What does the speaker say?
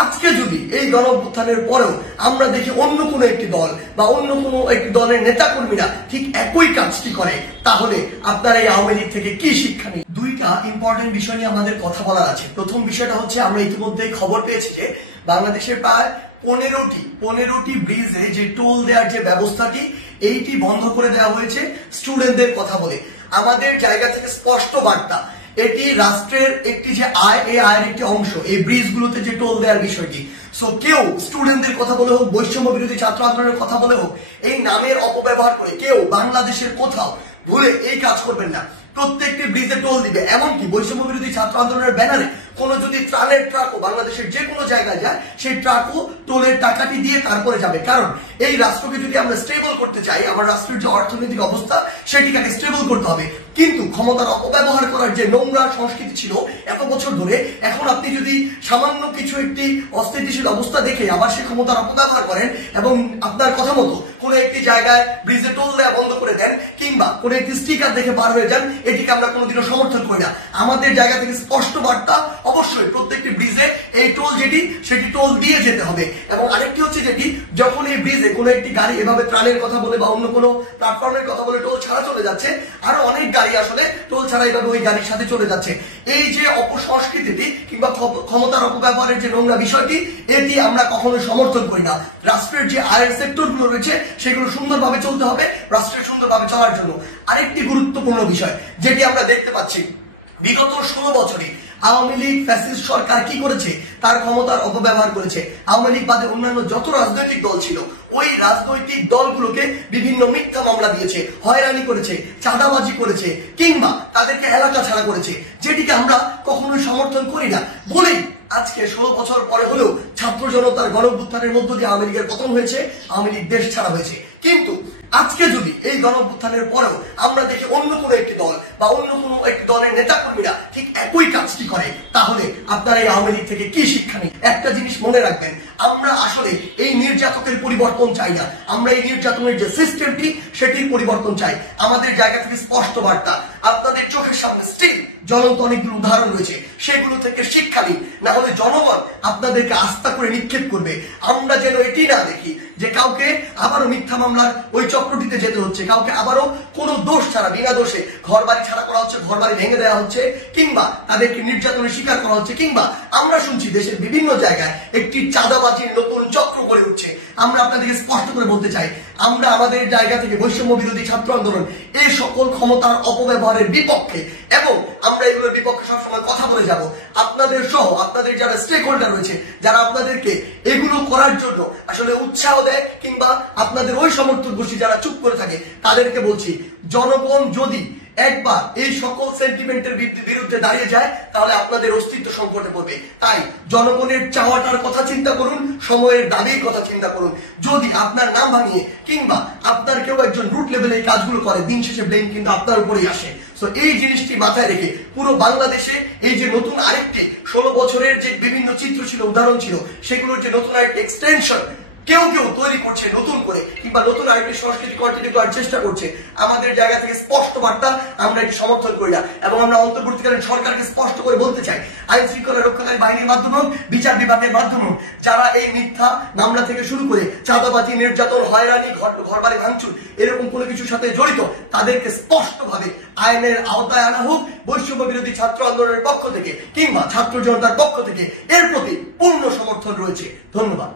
আজকে যদি এই গণঅভ্যুত্থানের পরেও আমরা দেখি অন্য কোনো একটি দল বা অন্য কোনো একটি দলের নেতাকর্মীরা ঠিক একই কাজটি করে, তাহলে আপনারা এই আওয়ামী লীগ থেকে কি শিক্ষা নেই? দুইটা ইম্পর্টেন্ট বিষয় নিয়ে আমাদের কথা বলার আছে। প্রথম বিষয়টা হচ্ছে, আমরা ইতিমধ্যে খবর পেয়েছি যে বাংলাদেশের প্রায় 15টি ব্রিজে যে টোল দেওয়ার যে ব্যবস্থাটি, এইটি বন্ধ করে দেওয়া হয়েছে স্টুডেন্টদের কথা বলে। আমাদের জায়গা থেকে স্পষ্ট বার্তা, এটি রাষ্ট্রের একটি যে আয়, এই আয়ের একটি অংশ এই ব্রিজগুলোতে যে টোল দেওয়ার বিষয়টি। সো কেউ স্টুডেন্টদের কথা বলে হোক, বৈষম্য বিরোধী ছাত্র আন্দোলনের কথা বলে হোক, এই নামের অপব্যবহার করে কেউ বাংলাদেশের কোথাও ভুলে এই কাজ করবেন না। প্রত্যেকটি ব্রিজে টোল দিবে, এমনকি বৈষম্য বিরোধী ছাত্র আন্দোলনের ব্যানারে কোন যদি ত্রাণের ট্রাকও বাংলাদেশের যে কোনো জায়গায় যায়, সেই ট্রাকও টোলের টাকাটি দিয়ে তারপরে যাবে। কারণ এই রাষ্ট্রকে যদি আমরা স্টেবল করতে চাই, আমার রাষ্ট্রের যে অর্থনৈতিক অবস্থা সেটিকে স্টেবল করতে হবে। কিন্তু ক্ষমতার অপব্যবহার করার যে নোংরা সংস্কৃতি ছিল এত বছর ধরে, এখন আপনি যদি সামান্য কিছু একটি অস্থিতিশীল অবস্থা দেখে আবার সে ক্ষমতার অপব্যবহার করেন এবং আপনার কথা মতো কোন একটি জায়গায় ব্রিজে টোল দেওয়া বন্ধ করে দেন, কিংবা কোন একটি স্টিকার দেখে পার হয়ে যান, এটিকে আমরা কোনোদিনও সমর্থন করি না। আমাদের জায়গা থেকে স্পষ্ট বার্তা, অবশ্যই প্রত্যেকটি ব্রিজে এই টোল যেটি, সেটি টোল দিয়ে যেতে হবে। এবং আরেকটি হচ্ছে যেটি, যখন এই ব্রিজে কোনো একটি গাড়ি এভাবে ত্রাণের কথা বলে বা অন্য কোনো প্ল্যাটফর্মের কথা বলে টোল ছাড়া চলে যাচ্ছে, আরো অনেক গাড়ি আসলে টোল ছাড়া এইভাবে ওই গাড়ির সাথে চলে যাচ্ছে। এই যে অপসংস্কৃতিটি কিংবা ক্ষমতার অপব্যবহারের যে নোংরা বিষয়টি, এটি আমরা কখনোই সমর্থন করি না। রাষ্ট্রের যে আয়ের সেক্টর গুলো রয়েছে সেগুলো সুন্দরভাবে চলতে হবে রাষ্ট্রের সুন্দরভাবে চলার জন্য। আরেকটি গুরুত্বপূর্ণ বিষয় যেটি আমরা দেখতে পাচ্ছি, বিগত 16 বছরে আওয়ামী লীগ ফ্যাসিস্ট সরকার কি করেছে, তার ক্ষমতার অপব্যবহার করেছে। আওয়ামী লীগ বাদে অন্যান্য যত রাজনৈতিক দল ছিল, ওই রাজনৈতিক দলগুলোকে বিভিন্ন মিথ্যা মামলা দিয়েছে, হয়রানি করেছে, চাঁদাবাজি করেছে, কিংবা তাদেরকে এলাকা ছাড়া করেছে, যেটিকে আমরা কখনোই সমর্থন করি না বলেই আজকে 16 বছর পরে হলেও ছাত্র জনতার গণঅভ্যুত্থানের মধ্য দিয়ে আওয়ামী লীগের পতন হয়েছে, আওয়ামী লীগ দেশ ছাড়া হয়েছে। কিন্তু আজকে যদি এই গণঅভ্যুত্থানের পরেও আমরা দেখি অন্য কোনো একটি দল বা অন্য কোনো একটি দলের নেতাকর্মীরা ঠিক একই কাজটি করে, তাহলে আপনারা এই আওয়ামী লীগ থেকে কি শিক্ষা নেই? একটা জিনিস মনে রাখবেন, আমরা আসলে এই নির্যাতনের পরিবর্তন চাই না, আমরা এই নির্যাতনের যে সিস্টেমটি সেটির পরিবর্তন চাই। আমাদের জায়গা থেকে স্পষ্ট বার্তা, আপনাদের চোখের সামনে স্টিল জ্বলন্ত অনেকগুলো উদাহরণ রয়েছে, সেগুলো থেকে শিক্ষা নিন, না হলে জনগণ আপনাদেরকে আস্থা করে নিক্ষেপ করবে। আমরা যেন এটি না দেখি যে কাউকে আবারও মিথ্যা মামলার ওই চক্রটিতে যেতে হচ্ছে, কাউকে আবারও কোনো দোষ ছাড়া বিনা দোষে ঘর বাড়ি ছাড়া করা হচ্ছে, ঘর বাড়ি ভেঙে দেওয়া হচ্ছে, কিংবা তাদেরকে নির্যাতনের শিকার করা হচ্ছে, কিংবা আমরা শুনছি দেশের বিভিন্ন জায়গায় একটি চাঁদাবাজির নতুন চক্র গড়ে উঠছে। আমরা আপনাদেরকে স্পষ্ট করে বলতে চাই, আমরা আমাদের জায়গা থেকে বৈষম্য বিরোধী ছাত্র আন্দোলন এই সকল ক্ষমতার অপব্যবহারের বিপক্ষে, এবং আমরা এগুলোর বিপক্ষে সবসময় কথা বলে যাব। আপনাদের সহ আপনাদের যারা স্টেক হোল্ডার রয়েছে, যারা আপনাদেরকে এগুলো করার জন্য আসলে উৎসাহ দেয়, কিংবা আপনাদের ওই সমর্থক গোষ্ঠী যারা চুপ করে থাকে, তাদেরকে বলছি, জনগণ যদি একবার এই সকল সেন্টিমেন্টের বিরুদ্ধে দাঁড়িয়ে যায়, তাহলে আপনাদের অস্তিত্ব সংকটে পড়বে। তাই জনগণের চাওয়াটার কথা চিন্তা করুন, সময়ের দাবির কথা চিন্তা করুন। যদি আপনার নাম ভাঙিয়ে কিংবা আপনার কেউ একজন রুট লেভেলে এই কাজগুলো করে, দিন শেষে ব্লেম কিন্তু আপনার উপরেই আসে। সো এই জিনিসটি মাথায় রেখে পুরো বাংলাদেশে এই যে নতুন আরেকটি 16 বছরের যে বিভিন্ন চিত্র ছিল, উদাহরণ ছিল, সেগুলোর যে নতুন আরেকটি এক্সটেনশন কেউ কেউ তৈরি করছে নতুন করে, কিংবা নতুন আরেকটি সংস্কৃতি কন্টিনিউ করার চেষ্টা করছে, আমাদের জায়গা থেকে স্পষ্ট বার্তা, আমরা এটি সমর্থন করি না। এবং আমরা অন্তর্বর্তীকালীন সরকারকে স্পষ্ট করে বলতে চাই, আইন শৃঙ্খলা রক্ষাকারী বাহিনীর মাধ্যমে, বিচার বিভাগের মাধ্যমে যারা এই মিথ্যা মামলা থেকে শুরু করে চাঁদাবাজি, নির্যাতন, হয়রানি, ঘরবাড়ি ভাঙচুর এরকম কোনো কিছুর সাথে জড়িত, তাদেরকে স্পষ্টভাবে আইনের আওতায় আনা হোক। বৈষম্য বিরোধী ছাত্র আন্দোলনের পক্ষ থেকে কিংবা ছাত্র জনতার পক্ষ থেকে এর প্রতি পূর্ণ সমর্থন রয়েছে। ধন্যবাদ।